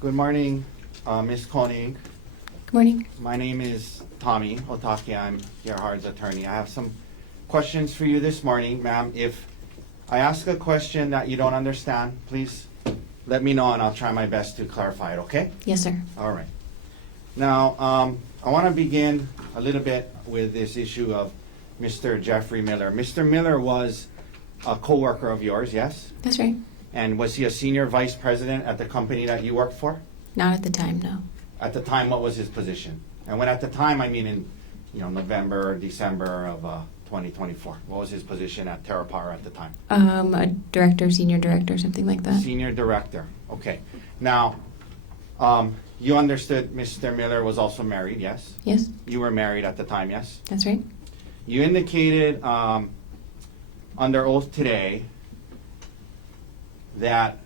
Good morning, Ms. Konig. Good morning. My name is Tommy Otake. I'm Gerhardt's attorney. I have some questions for you this morning, ma'am. If I ask a question that you don't understand, please let me know and I'll try my best to clarify it, okay? Yes, sir. All right. Now, I want to begin a little bit with this issue of Mr. Jeffrey Miller. Mr. Miller was a coworker of yours, yes? That's right. And was he a senior vice president at the company that you worked for? Not at the time, no. At the time, what was his position? And when at the time, I mean in November or December of 2024. What was his position at TerraPower at the time? A director, senior director, something like that. Senior director. Okay. Now, you understood Mr. Miller was also married, yes? Yes, You were married at the time, yes? that's right. You indicated under oath today that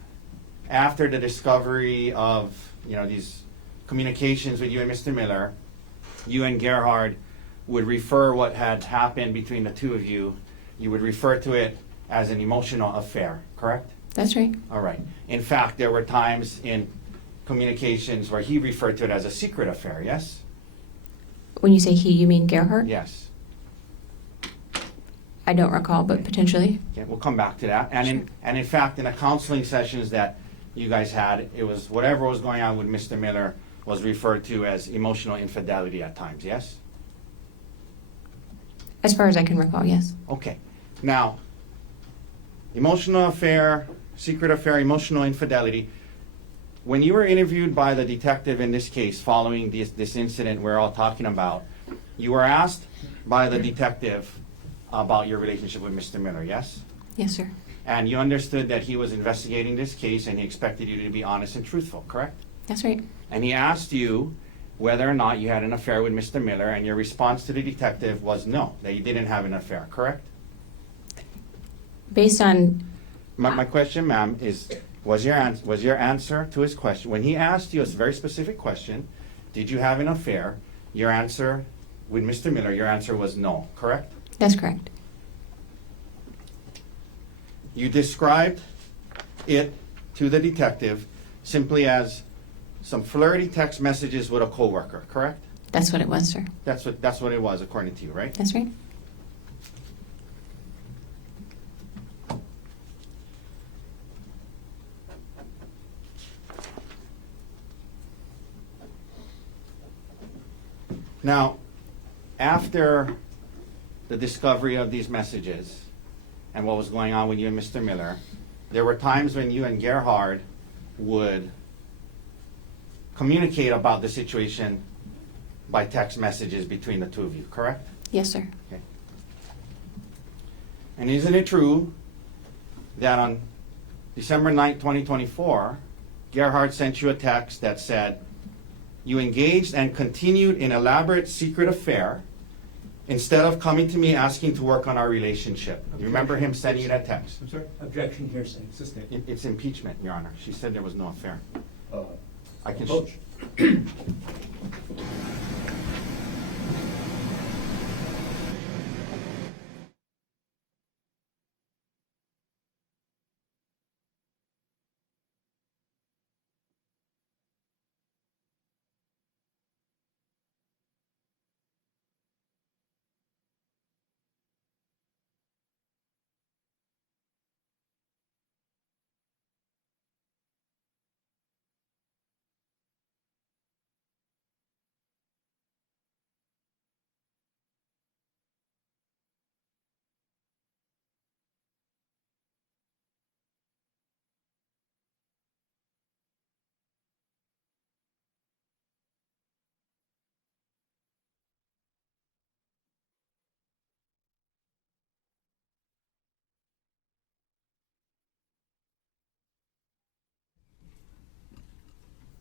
after the discovery of these communications with you and Mr. Miller, you and Gerhardt would refer what had happened between the two of you, you would refer to it as an emotional affair, correct? That's right. All right. In fact, there were times in communications where he referred to it as a secret affair, yes? When you say he, you mean Gerhardt? Yes. I don't recall, but potentially. Okay, we'll come back to that. And in fact, in the counseling sessions that you guys had, it was whatever was going on with Mr. Miller was referred to as emotional infidelity at times, yes? As far as I can recall, yes. Okay. Now, emotional affair, secret affair, emotional infidelity. When you were interviewed by the detective in this case following this incident we're all talking about, you were asked by the detective about your relationship with Mr. Miller, yes? Yes, sir. And you understood that he was investigating this case and he expected you to be honest and truthful, correct? That's right. And he asked you whether or not you had an affair with Mr. Miller, and your response to the detective was no, that you didn't have an affair, correct? Based on, My question, ma'am, is was your answer to his question, when he asked you a very specific question, did you have an affair, your answer with Mr. Miller, your answer was no, correct? that's correct. You described it to the detective simply as some flirty text messages with a coworker, correct? That's what it was, sir. That's what it was according to you, right? That's right. Now, after the discovery of these messages and what was going on with you and Mr. Miller, there were times when you and Gerhardt would communicate about the situation by text messages between the two of you, correct? Yes, sir. Okay. And isn't it true that on December 9th, 2024, Gerhardt sent you a text that said, you engaged and continued an elaborate secret affair instead of coming to me asking to work on our relationship. You remember him sending you that text? I'm sorry? Objection, hearsay. Sustain. It's impeachment, Your Honor. She said there was no affair. I can. Coach.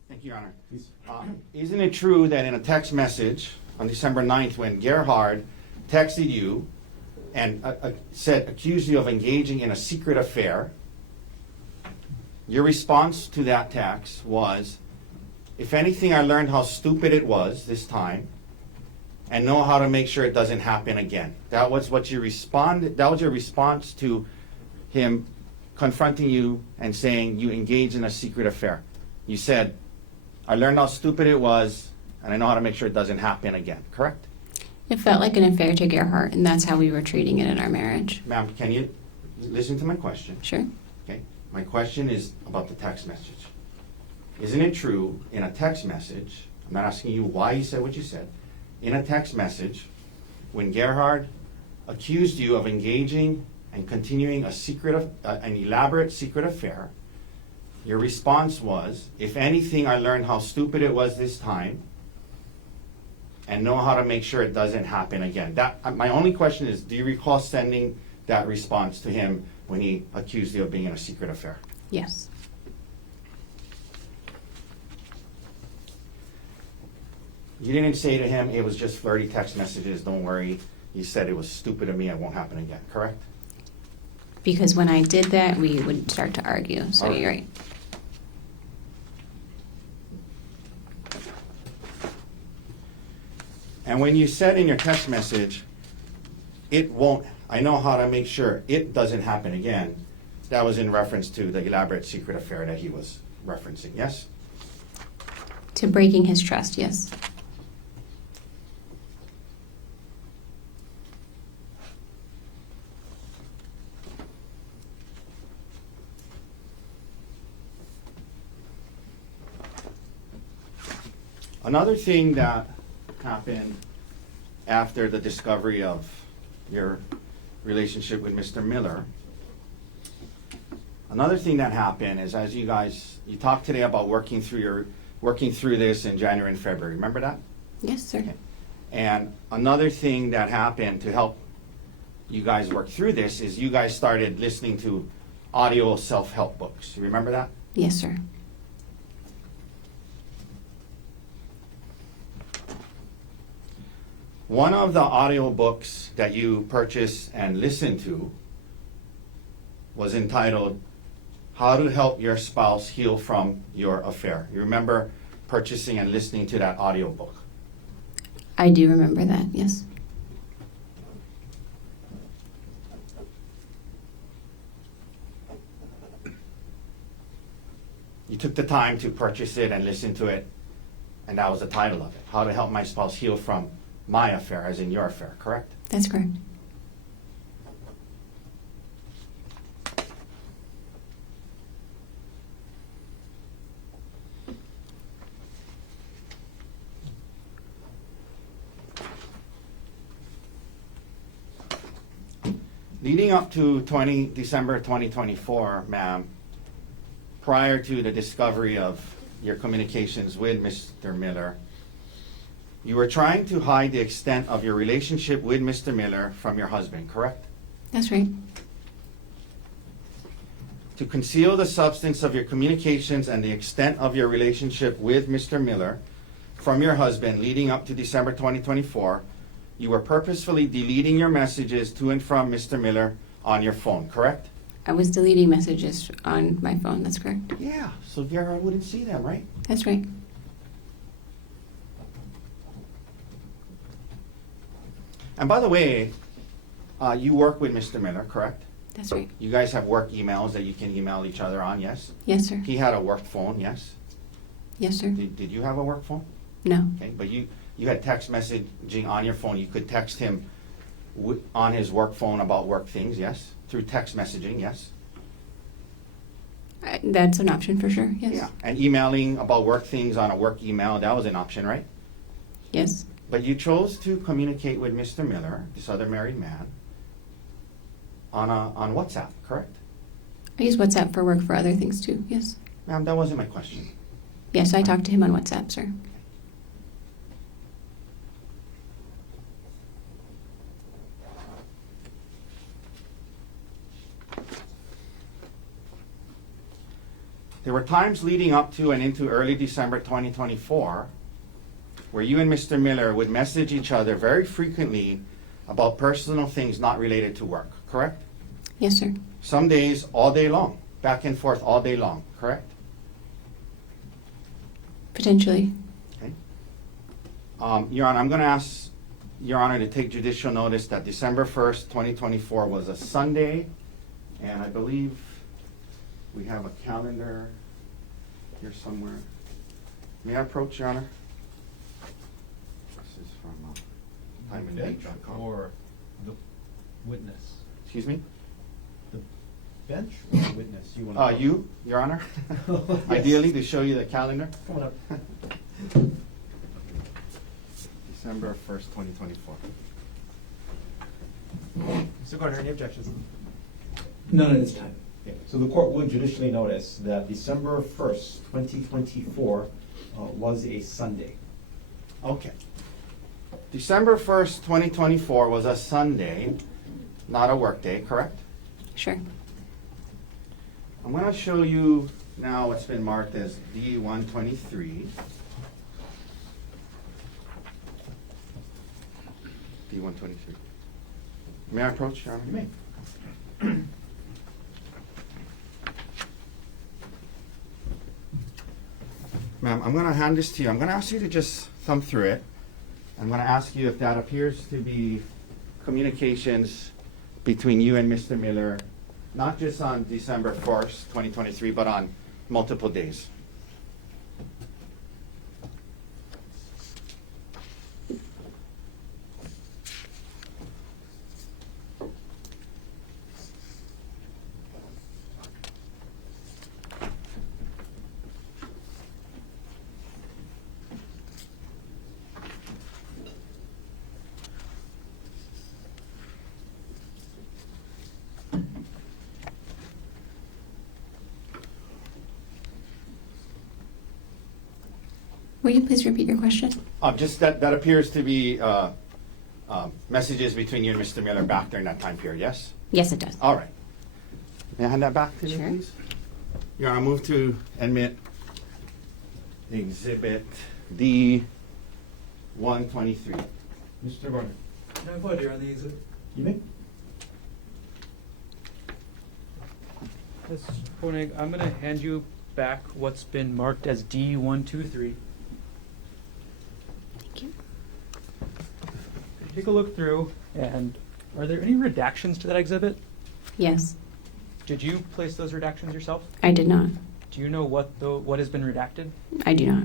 Thank you, Your Honor. Please. Isn't it true that in a text message on December 9th, when Gerhardt texted you and accused you of engaging in a secret affair, your response to that text was, if anything, I learned how stupid it was this time and know how to make sure it doesn't happen again. That was what you responded. That was your response to him confronting you and saying you engaged in a secret affair. You said, I learned how stupid it was, and I know how to make sure it doesn't happen again, correct? It felt like an affair to Gerhardt, and that's how we were treating it in our marriage. Ma'am, can you listen to my question? Sure. Okay, my question is about the text message. Isn't it true in a text message, I'm not asking you why you said what you said, in a text message, when Gerhardt accused you of engaging and continuing an elaborate secret affair, your response was, if anything, I learned how stupid it was this time and know how to make sure it doesn't happen again. My only question is, do you recall sending that response to him when he accused you of being in a secret affair? Yes. You didn't say to him, it was just flirty text messages, don't worry. You said it was stupid of me, it won't happen again, correct? Because when I did that, we would start to argue, so Okay. you're right. And when you said in your text message, it won't, I know how to make sure it doesn't happen again, that was in reference to the elaborate secret affair that he was referencing, yes? To breaking his trust, yes. Another thing that happened after the discovery of your relationship with Mr. Miller, another thing that happened is, as you talked today about working through this in January and February. Remember that? Yes, sir. Okay. And another thing that happened to help you guys work through this is you guys started listening to audio self-help books. You remember that? Yes, sir. One of the audio books that you purchased and listened to was entitled How to Help Your Spouse Heal from Your Affair. You remember purchasing and listening to that audio book? I do remember that, yes. You took the time to purchase it and listen to it, and that was the title of it, How to Help My Spouse Heal from My Affair, as in your affair, correct? That's correct. Leading up to December 2024, ma'am, prior to the discovery of your communications with Mr. Miller, you were trying to hide the extent of your relationship with Mr. Miller from your husband, correct? That's right. To conceal the substance of your communications and the extent of your relationship with Mr. Miller from your husband leading up to December 2024, you were purposefully deleting your messages to and from Mr. Miller on your phone, correct? I was deleting messages on my phone, that's correct. Yeah, so Gerhardt wouldn't see them, right? That's right. And by the way, you work with Mr. Miller, correct? That's right. You guys have work emails that you can email each other on, yes? Yes, sir. He had a work phone, yes? Yes, sir. Did you have a work phone? No. Okay, but you had text messaging on your phone. You could text him on his work phone about work things, yes? Through text messaging, yes? That's an option for sure, yes. Yeah, and emailing about work things on a work email, that was an option, right? Yes. But you chose to communicate with Mr. Miller, this other married man, on WhatsApp, correct? I use WhatsApp for work for other things too, yes. Ma'am, that wasn't my question. Yes, I talked to him on WhatsApp, sir. There were times leading up to and into early December 2024 where you and Mr. Miller would message each other very frequently about personal things not related to work, correct? Yes, sir. Some days all day long, back and forth all day long, correct? Potentially. Okay. Your Honor, I'm going to ask Your Honor to take judicial notice that December 1st, 2024 was a Sunday, and I believe we have a calendar here somewhere. May I approach, Your Honor? This is from timeanddate.com. Or the witness? Excuse me? The bench or the witness? You want to? You, Your Honor? Ideally, to show you the calendar. Come on up. December 1st, 2024. Mr. Gardner, any objections? None at this time. Okay, so the court would judicially notice that December 1st, 2024 was a Sunday. Okay. December 1st, 2024 was a Sunday, not a workday, correct? Sure. I'm going to show you now what's been marked as D123. D123. May I approach, Your Honor? You may. Ma'am, I'm going to hand this to you. I'm going to ask you to just thumb through it. I'm going to ask you if that appears to be communications between you and Mr. Miller, not just on December 1st, 2023, but on multiple days. Will you please repeat your question? Just that appears to be messages between you and Mr. Miller back during that time period, yes? Yes, it does. All right. May I hand that back to you, Sure. please? Your Honor, I move to admit Exhibit D123. Mr. Gardner. Can I vote here on the exhibit? You may. Ms. Konig, I'm going to hand you back what's been marked as D123. Thank you. Take a look through, and are there any redactions to that exhibit? Yes, Did you place those redactions yourself? I did not. Do you know what has been redacted? I do not.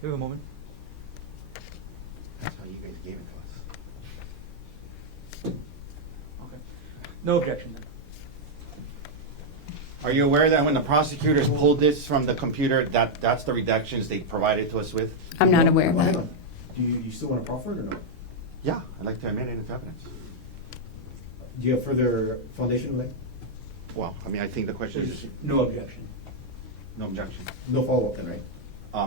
You have a moment. That's how you guys gave it to us. Okay. No objection then. Are you aware that when the prosecutors pulled this from the computer, that's the redactions they provided to us with? I'm not aware of Well, hang that. on. Do you still want to proffer it or no? Yeah, I'd like to admit it into evidence. Do you have further foundation, like? Well, I mean, I think the question is, No objection. no objection. No follow-up then, right?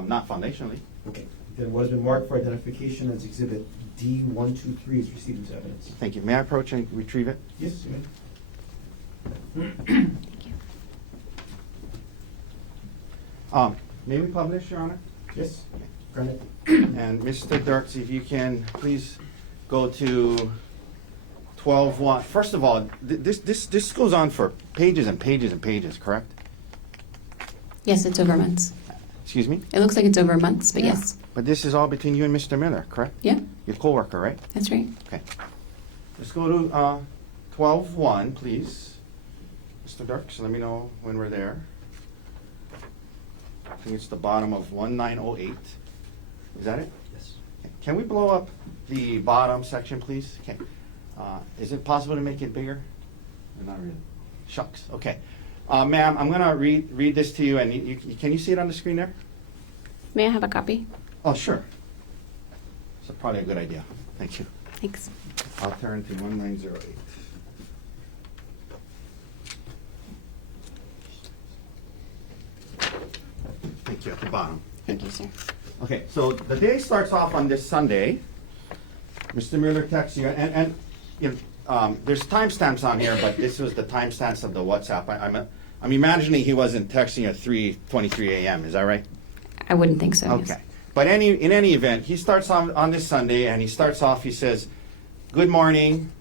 Not foundationally. Okay. Then what has been marked for identification as exhibit D123 is received into evidence. Thank you. May I approach and retrieve it? Yes, you may. May we publish, Your Honor? Yes, granted. And Mr. Dirks, if you can please go to 12:1. First of all, this goes on for pages and pages and pages, correct? Yes, it's over months. Excuse me? It looks like it's over months, but yes. But this is all between you and Mr. Miller, correct? Yeah, Your coworker, right? that's right. Okay. Let's go to 12:1, please. Mr. Dirks, let me know when we're there. I think it's the bottom of 1908. Is that it? Yes. Okay. Can we blow up the bottom section, please? Okay. Is it possible to make it bigger? Or not really? Shucks. Okay. Ma'am, I'm going to read this to you, and can you see it on the screen there? May I have a copy? Oh, sure. That's probably a good idea. Thank you. Thanks. I'll turn to 1908. Thank you, at the bottom. Thank you, sir. Okay, so the day starts off on this Sunday. Mr. Miller texts you, and you know, there's timestamps on here, but this was the timestamps of the WhatsApp. I'm imagining he wasn't texting at 3:23 a.m. Is that right? I wouldn't think so. yes. Okay. But in any event, he starts on this Sunday, and he starts off, he says, "Good morning,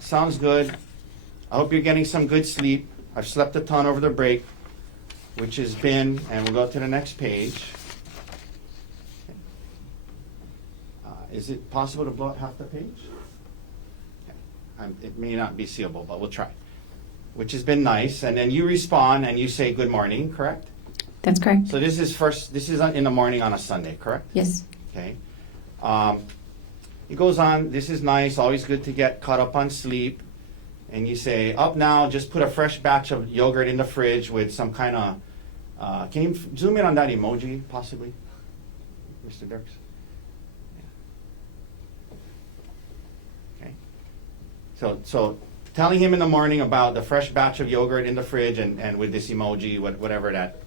sounds good. I hope you're getting some good sleep. I've slept a ton over the break," which has been, and we'll go to the next page. Is it possible to blow up half the page? Okay. It may not be seeable, but we'll try. which has been nice, and then you respond and you say good morning, correct? That's correct. So this is in the morning on a Sunday, correct? Yes. Okay. He goes on, this is nice, always good to get caught up on sleep. And you say, up now, just put a fresh batch of yogurt in the fridge with some kind of, can you zoom in on that emoji, possibly, Mr. Dirks? Okay. So telling him in the morning about the fresh batch of yogurt in the fridge and with this emoji, whatever that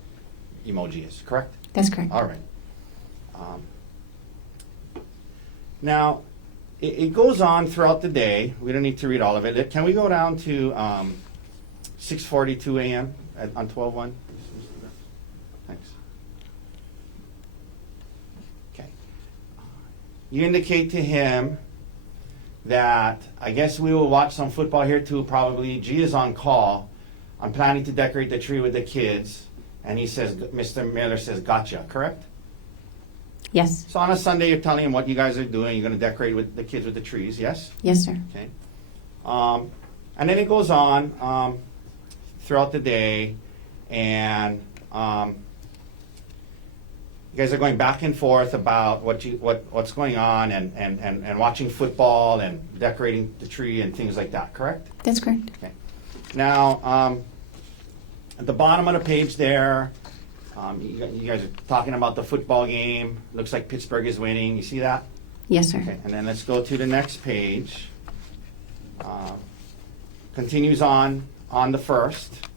emoji is, correct? That's correct. All right. Now, it goes on throughout the day. We don't need to read all of it. Can we go down to 6:42 a.m. On 12/1? Thanks. Okay. You indicate to him that I guess we will watch some football here too, probably. G is on call. I'm planning to decorate the tree with the kids. And he says, Mr. Miller says, gotcha, correct? Yes. So on a Sunday, you're telling him what you guys are doing. You're going to decorate with the kids with the trees, yes? Yes, sir. Okay. And then it goes on throughout the day, and you guys are going back and forth about what's going on and watching football and decorating the tree and things like that, correct? That's correct. Okay. Now, at the bottom of the page there, you guys are talking about the football game. Looks like Pittsburgh is winning. You see that? Yes, sir. Okay. And then let's go to the next page. Continues on the first.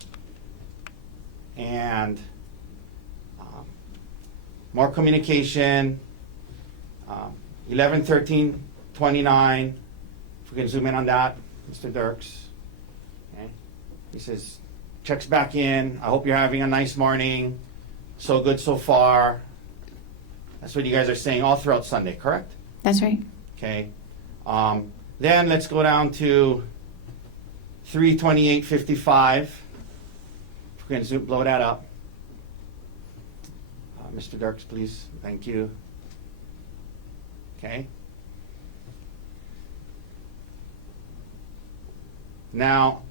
And more communication. 11, 13, 29. If we can zoom in on that, Mr. Dirks. Okay. He says, checks back in. I hope you're having a nice morning. So good so far. That's what you guys are saying all throughout Sunday, correct? That's right. Okay. Then let's go down to 3:28:55. If we can zoom, blow that up. Mr. Dirks, please. Thank you. Okay. Now,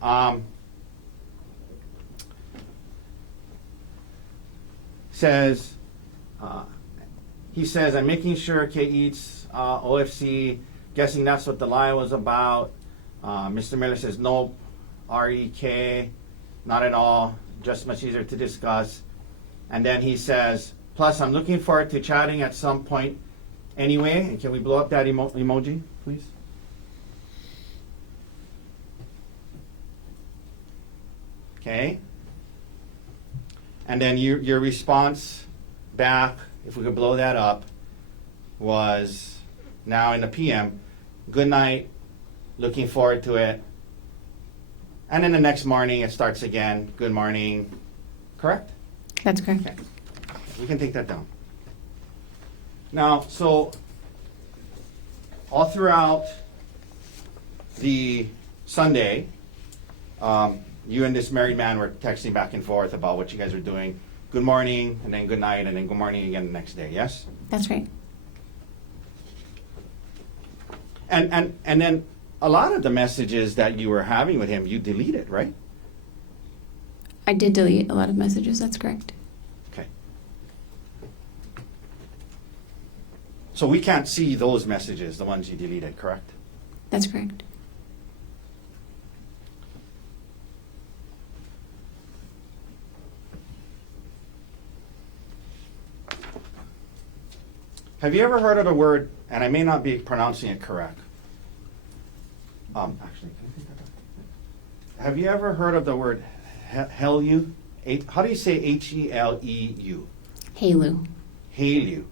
he says, I'm making sure Kay eats OFC, guessing that's what the lie was about. Mr. Miller says, nope, REK, not at all, just much easier to discuss. And then he says, plus I'm looking forward to chatting at some point anyway. And can we blow up that emoji, please? Okay. And then your response back, if we could blow that up, was now in the PM, good night, looking forward to it. And then the next morning it starts again, good morning, correct? That's correct. Okay, we can take that down. Now, so all throughout the Sunday, you and this married man were texting back and forth about what you guys are doing. Good morning, and then good night, and then good morning again the next day, yes? That's right. And then a lot of the messages that you were having with him, you deleted, right? I did delete a lot of messages. That's correct. Okay. So we can't see those messages, the ones you deleted, correct? That's correct. Have you ever heard of the word, and I may not be pronouncing it correct. Actually, can I take that back? Have you ever heard of the word Heleu? How do you say H-E-L-E-U? Haleu. Haleu.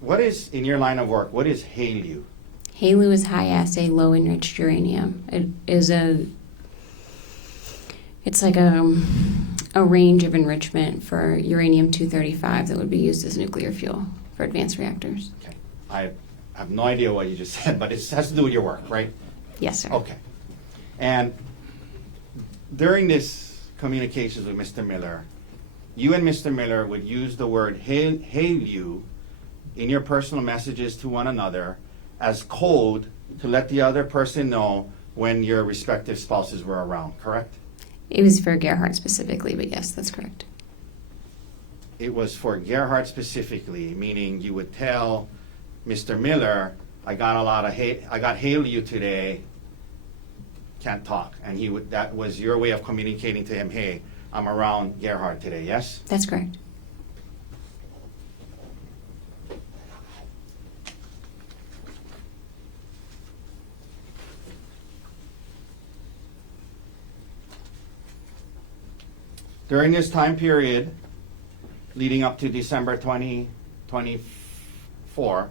What is, in your line of work, what is Haleu? Haleu is high assay, low enriched uranium. It's like a range of enrichment for uranium-235 that would be used as nuclear fuel for advanced reactors. Okay. I have no idea what you just said, but it has to do with your work, right? Yes, sir. Okay. And during this communications with Mr. Miller, you and Mr. Miller would use the word Haleu in your personal messages to one another as code to let the other person know when your respective spouses were around, correct? It was for Gerhardt specifically, but yes, that's correct. It was for Gerhardt specifically, meaning you would tell Mr. Miller, I got a lot of I got hail to you today, can't talk. And that was your way of communicating to him, hey, I'm around Gerhardt today, yes? That's correct. During this time period, leading up to December 2024,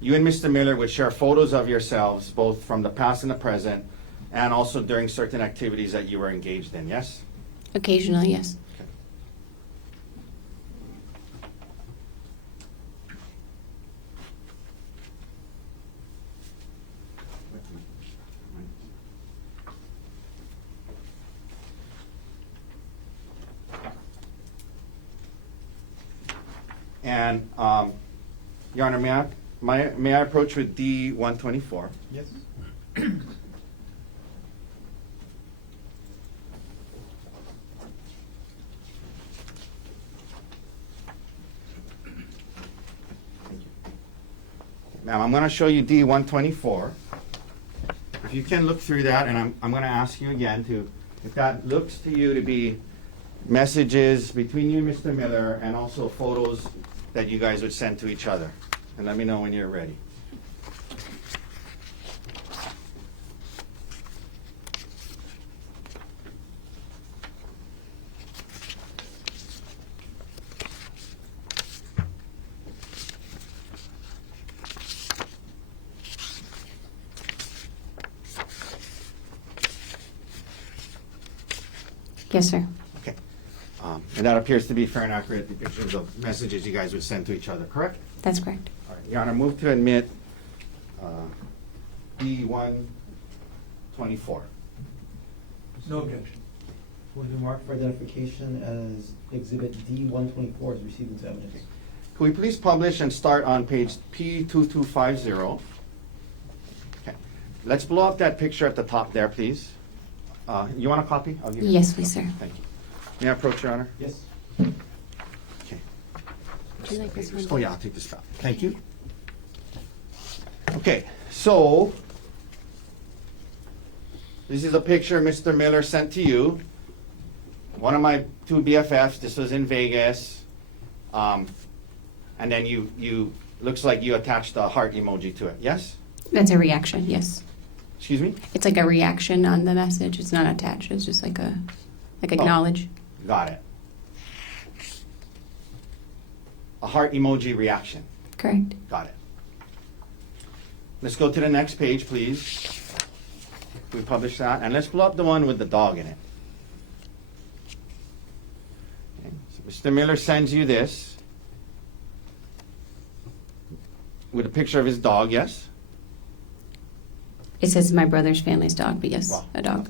you and Mr. Miller would share photos of yourselves, both from the past and the present, and also during certain activities that you were engaged in, yes? Occasionally, yes. And, Your Honor, may I approach with D-124? Yes. Ma'am, I'm going to show you D-124. If you can look through that, and I'm going to ask you again if that looks to you to be messages between you and Mr. Miller, and also photos that you guys would send to each other. And let me know when you're ready. Yes, sir. Okay. And that appears to be fair and accurate depictions of messages you guys would send to each other, correct? That's correct. All right, Your Honor, move to admit D-124. No objection. Will be marked for identification as Exhibit D-124 is received into evidence. Could we please publish and start on page P2250? Okay. Let's blow up that picture at the top there, please. You want a copy? I'll give you. Yes, please, sir. Thank you. May I approach, Your Honor? Yes. Okay. Would you like this one? Oh, yeah, I'll take this back. Thank you. Okay, so this is a picture Mr. Miller sent to you. One of my two BFFs. This was in Vegas. And then you looks like you attached a heart emoji to it. Yes? That's a reaction, yes. Excuse me? It's like a reaction on the message. It's not attached. It's just like acknowledge. Got it. A heart emoji reaction. Correct. Got it. Let's go to the next page, please. We publish that. And let's pull up the one with the dog in it. Okay. So Mr. Miller sends you this with a picture of his dog, yes? It says my brother's family's dog, but yes, Wow. a dog.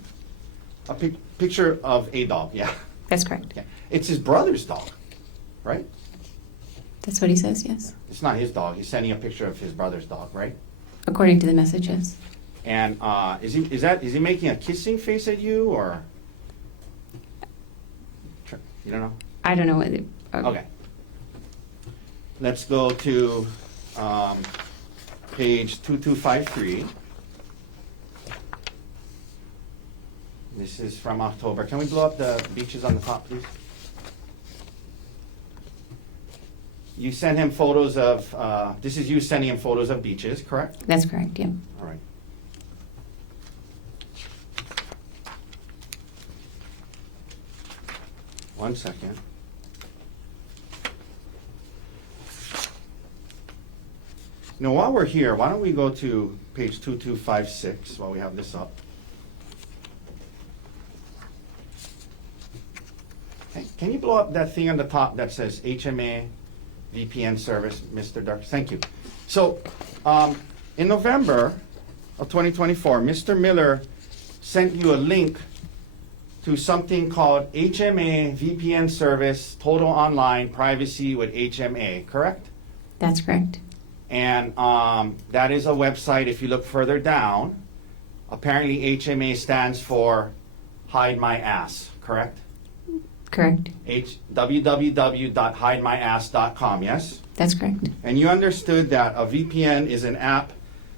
A picture of a dog, yeah. That's correct. Okay. It's his brother's dog, right? That's what he says, yes. It's not his dog. He's sending a picture of his brother's dog, right? According to the message, yes. And is he making a kissing face at you, or you don't know? I don't know what it, Okay. Let's go to page 2253. This is from October. Can we blow up the beaches on the top, please? You sent him photos of, this is you sending him photos of beaches, correct? That's correct, yeah. All right. One second. Now, while we're here, why don't we go to page 2256 while we have this up. Okay. Can you blow up that thing on the top that says HMA VPN service, Mr. Dark? Thank you. So, in November of 2024, Mr. Miller sent you a link to something called HMA VPN service, total online privacy with HMA, correct? That's correct. And that is a website. If you look further down, apparently HMA stands for Hide My Ass. correct? Correct. www.hidemyass.com, yes? That's correct. And you understood that a VPN is an app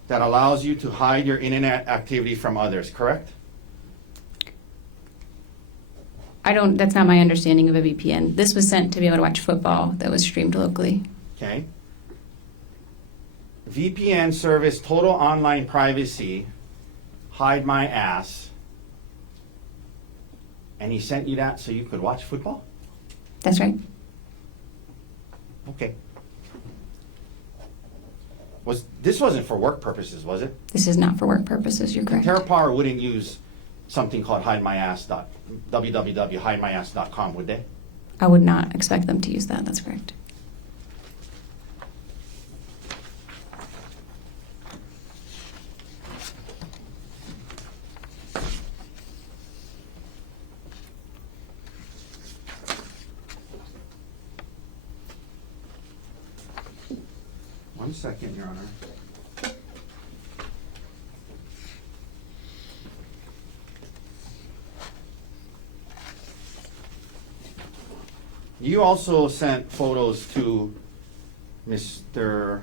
that allows you to hide your internet activity from others, correct? That's not my understanding of a VPN. This was sent to be able to watch football that was streamed locally. Okay. VPN service, total online privacy, hide my ass. And he sent you that so you could watch football? That's right. Okay. This wasn't for work purposes, was it? This is not for work purposes. You're correct. TerraPower wouldn't use something called www.hidemyass.com, would they? I would not expect them to use that. That's correct. One second, Your Honor. You also sent photos to Mr.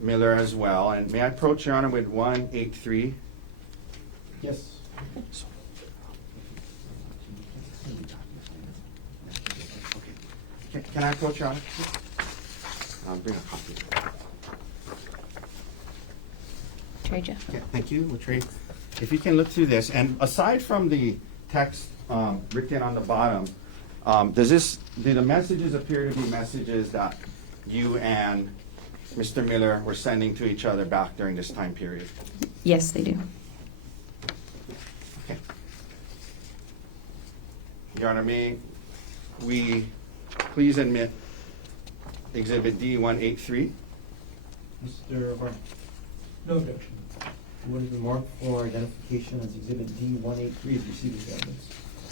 Miller as well, and may I approach Your Honor with 183? Yes. Can I approach Your Honor? I'll bring a copy. Trade Jeff. Okay, thank you. We'll trade. If you can look through this, and aside from the text written on the bottom, do the messages appear to be messages that you and Mr. Miller were sending to each other back during this time period? Yes, they do. Okay. Your Honor, may we please admit Exhibit D-183? Mr. Barnes, No objection. what is the mark for identification as Exhibit D-183 is received as evidence?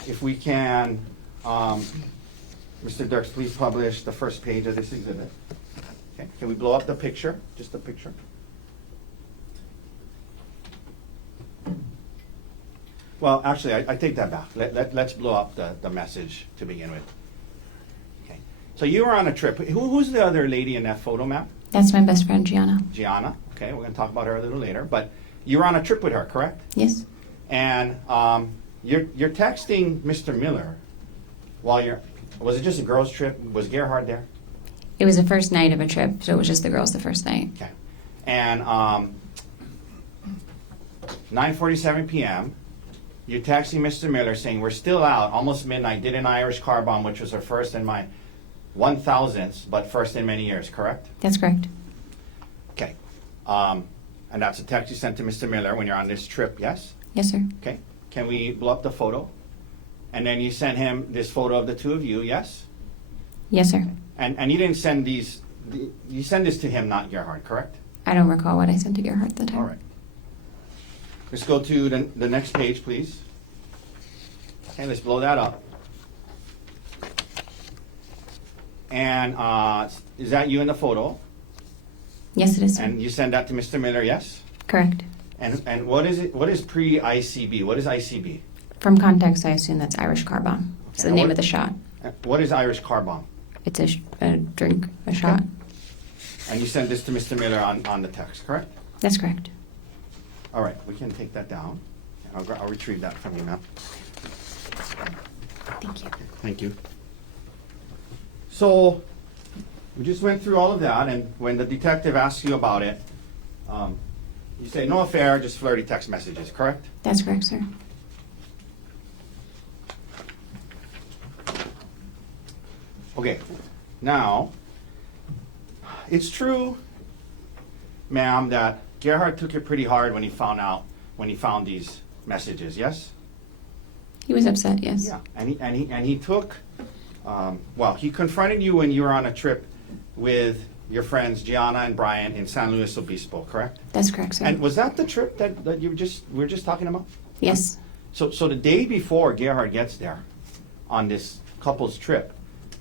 If we can, Mr. Dirks, please publish the first page of this exhibit. Okay, can we blow up the picture, just the picture? Well, actually, I take that back. Let's blow up the message to begin with. Okay, so you were on a trip. Who's the other lady in that photo, ma'am? That's my best friend, Gianna. Gianna, okay, we're gonna talk about her a little later, but you were on a trip with her, correct? Yes. And you're texting Mr. Miller while was it just a girls' trip? Was Gerhardt there? It was the first night of a trip, so it was just the girls the first night. Okay. And 9:47 p.m., you're texting Mr. Miller saying, we're still out, almost midnight, did an Irish car bomb, which was her first in my 1,000th, but first in many years, correct? That's correct. Okay. And that's a text you sent to Mr. Miller when you're on this trip, yes? Yes, sir. Okay. Can we blow up the photo? And then you sent him this photo of the two of you, yes? Yes, sir. And you didn't send these, you send this to him, not Gerhardt, correct? I don't recall what I sent to Gerhardt at the time. All right. Let's go to the next page, please. Okay, let's blow that up. And is that you in the photo? Yes, it is, sir. And you send that to Mr. Miller, yes? Correct. And what is it? What is pre-ICB? What is ICB? From context, I assume that's Irish car bomb. It's Okay, the name what- of the shot. What is Irish car bomb? It's a drink, a shot. And you send this to Mr. Miller on the text, correct? That's correct. All right, we can take that down. I'll retrieve that from you now. Thank you. Thank you. So, we just went through all of that, and when the detective asks you about it, you say, no affair, just flirty text messages, correct? That's correct, sir. Okay, now, it's true, ma'am, that Gerhardt took it pretty hard when he found these messages, yes? He was upset, yes. Yeah, and he took, he confronted you when you were on a trip with your friends Gianna and Brian in San Luis Obispo, correct? That's correct, sir. And was that the trip that we were just talking about? Yes. So the day before Gerhardt gets there on this couple's trip,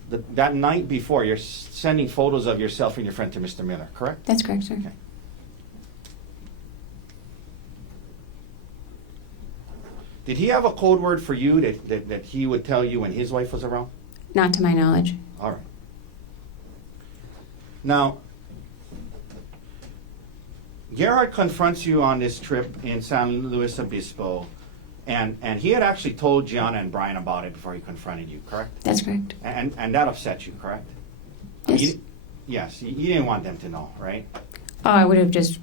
that night before, you're sending photos of yourself and your friend to Mr. Miller, correct? That's correct, sir. Okay. Did he have a code word for you that he would tell you when his wife was around? Not to my knowledge. All right. Now, Gerhardt confronts you on this trip in San Luis Obispo, and he had actually told Gianna and Brian about it before he confronted you, correct? That's correct. And that upset you, correct? Yes. Yes, you didn't want them to know, right? Oh, I would have just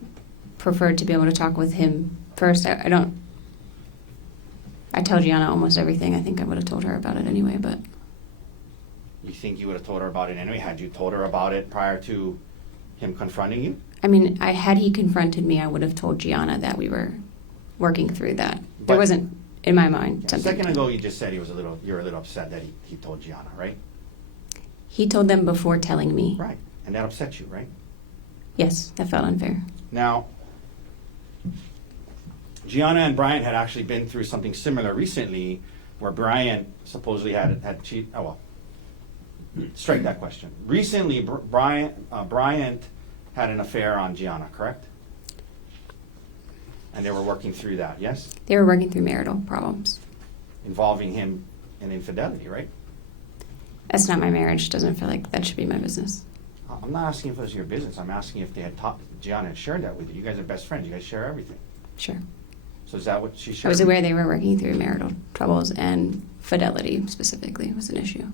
preferred to be able to talk with him first. I don't. I tell Gianna almost everything. I think I would have told her about it anyway, but You think you would have told her about it anyway? Had you told her about it prior to him confronting you? I mean, had he confronted me, I would have told Gianna that we were working through that. But- There wasn't, in my mind, A something. second ago, you just said you were a little upset that he told Gianna, right? He told them before telling me. Right, and that upset you, right? Yes, that felt unfair. Now, Gianna and Brian had actually been through something similar recently, where Brian supposedly had cheated. Oh well, strike that question. Recently, Brian had an affair on Gianna, correct? And they were working through that, yes, They were working through marital problems. involving him in infidelity, right? That's not my marriage. Doesn't feel like that should be my business. I'm not asking if it was your business. I'm asking if they had Gianna had shared that with you. You guys are best friends. You guys share everything. Sure. So is that what she shared? I was with aware they were working through marital troubles, and fidelity specifically was an issue.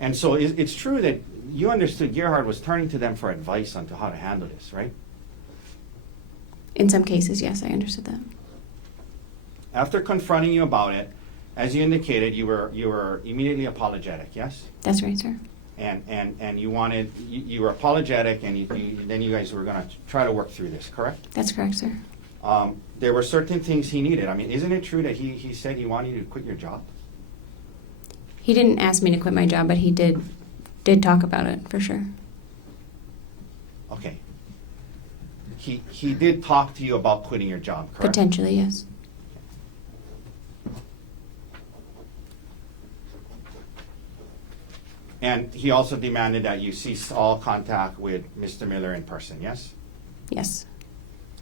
And so it's true that you understood Gerhardt was turning to them for advice on to how to handle this, right? In some cases, yes, I understood that. After confronting you about it, as you indicated, you were immediately apologetic, yes? That's right, sir. And you wanted, you were apologetic, and then you guys were going to try to work through this, correct? That's correct, sir. There were certain things he needed. I mean, isn't it true that he said he wanted you to quit your job? He didn't ask me to quit my job, but he did talk about it for sure. Okay. He did talk to you about quitting your job, correct? Potentially, yes. And he also demanded that you cease all contact with Mr. Miller in person, yes? Yes.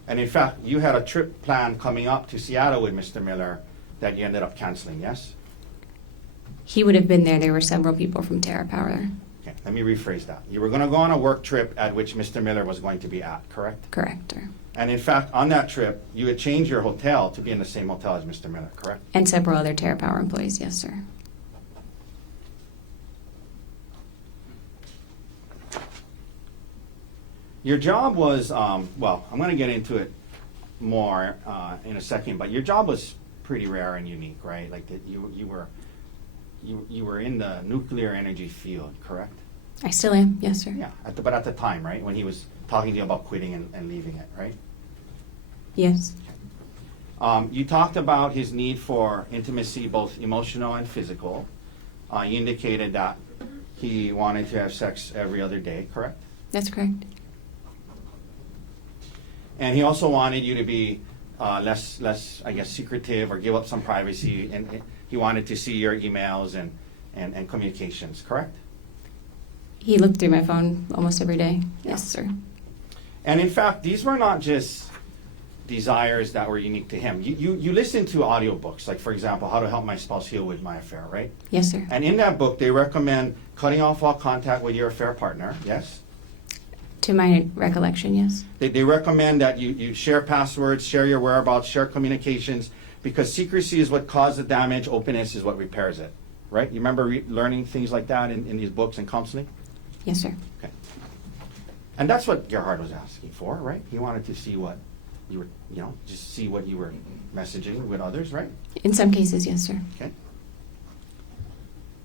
And in fact, you had a trip planned coming up to Seattle with Mr. Miller that you ended up canceling, yes? He would have been there. There were several people from Terra Power there. Okay, let me rephrase that. You were going to go on a work trip at which Mr. Miller was going to be at, correct? Correct, sir. And in fact, on that trip, you had changed your hotel to be in the same hotel as Mr. Miller, correct? And several other Terra Power employees, yes, sir. Your job was, well, I'm going to get into it more in a second, but your job was pretty rare and unique, right? Like that you were in the nuclear energy field, correct? I still am, yes, sir. Yeah, but at the time, right, when he was talking to you about quitting and leaving it, right? Yes. You talked about his need for intimacy, both emotional and physical. You indicated that he wanted to have sex every other day, correct? That's correct. And he also wanted you to be less, I guess, secretive or give up some privacy. And he wanted to see your emails and communications, correct? He looked through my phone almost every day. Yes, sir. And in fact, these were not just desires that were unique to him. You listen to audiobooks, like, for example, How to Help My Spouse Heal with My Affair, right? Yes, sir. And in that book, they recommend cutting off all contact with your affair partner, yes? To my recollection, yes. They recommend that you share passwords, share your whereabouts, share communications, because secrecy is what caused the damage, openness is what repairs it, right? You remember learning things like that in these books and counseling? Yes, sir. Okay. And that's what Gerhardt was asking for, right? He wanted to see what you were, just see what you were messaging with others, right? In some cases, yes, sir. Okay.